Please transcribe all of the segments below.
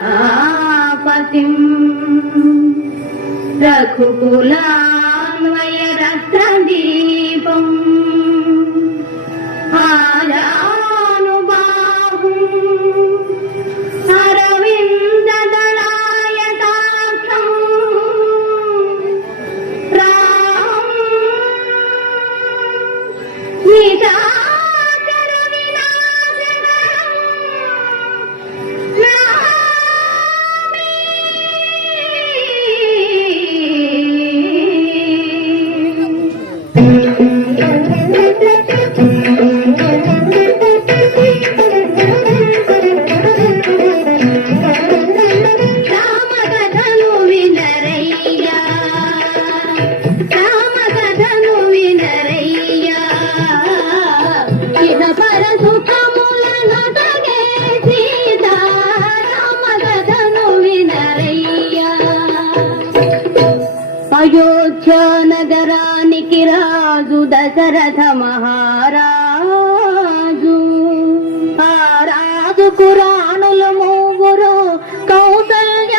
పతిం రఘుకులాన్వయ రత్నదీపం ఆజానుబాహుం అరవిందదళాయతాక్షం రాం నిశాచర వినాశకరం అయోధ్యా నగరానికి రాజు దశరథ మహారాజు. ఆ రాజుకు రాణులు మూవురు కౌసల్య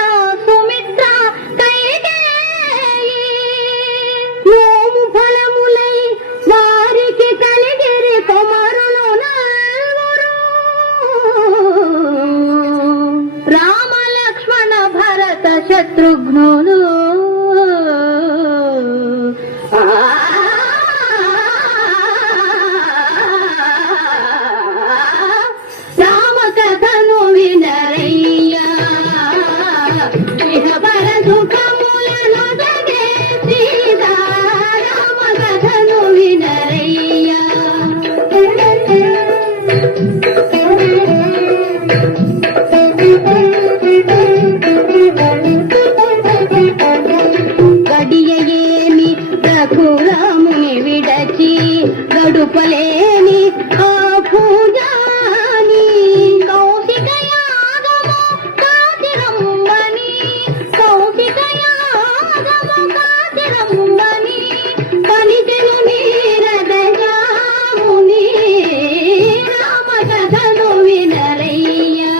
సుమిత్ర కైకేయి. నోము ఫలములై వారికి కలిగిరి కుమారులు నలుగురు. రామ లక్ష్మణ భరత శత్రుఘ్నులు. రామ కథను వినరయ్యా ఇహపర సుఖములను జగే సీతా. రామ కథను వినరయ్యా గడియేమి రఘురాముని విడచి గడుపలేని ఆ పూజాని. కౌశిక యాగము కాతిరమ్మని పలిచెను నీరదయాముని. రామ కథను వినరయ్యా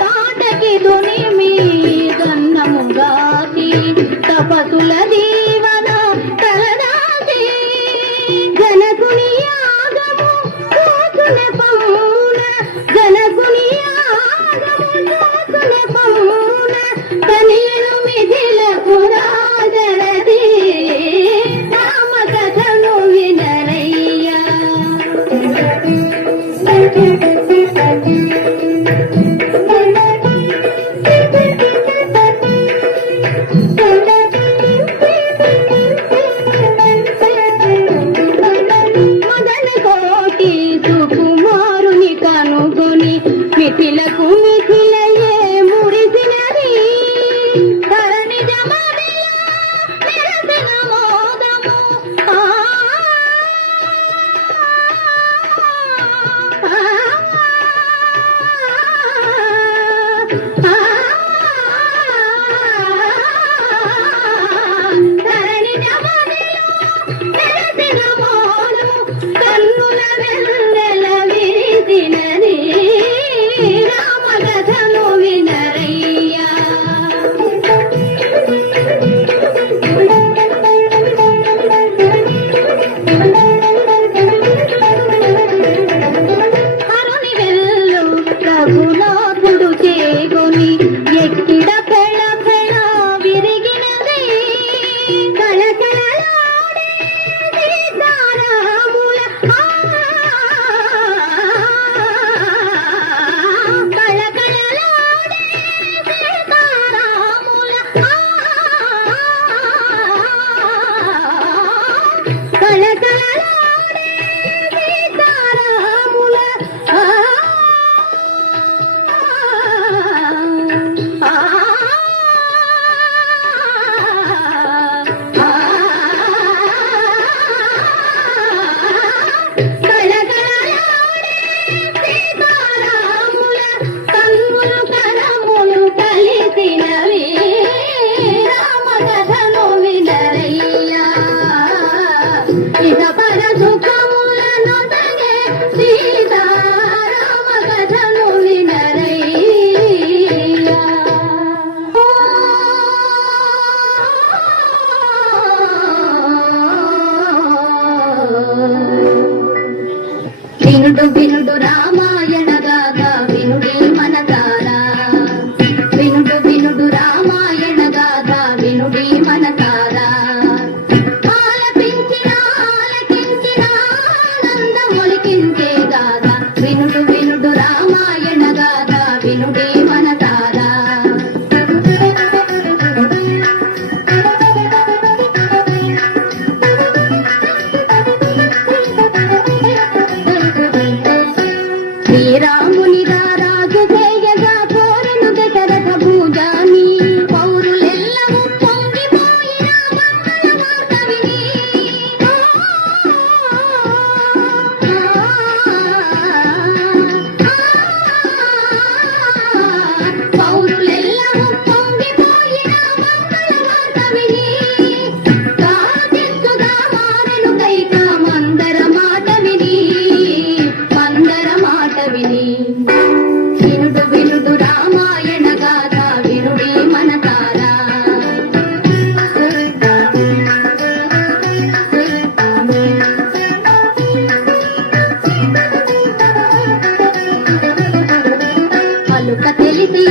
పాట వినుడు వినుడు రామాయణ గాథ వినుడి మనసారా వినుడు వినుడు రామాయణ గాథ వినుడి మనసారా ఆలపించిన ఆలకించిన ఆనందమొలికించే గాథ వినుడు వినుడు రామాయణ గాథ వినుడి మనసారా శ్రీరాముని రాజు చేయగా కోరెను దశరథ భూజాని పౌరులెల్లవూ పొంగిపోయిన మంగళ వార్త విని పౌరులెల్లవూ పొంగిపోయిన మంగళ వార్త విని కాచెత్తుగా మారెను కైక మందర మాట విని వినుడు వినుడు రామాయణ గాథ వినుడి మనసారా పలుక తెలిసి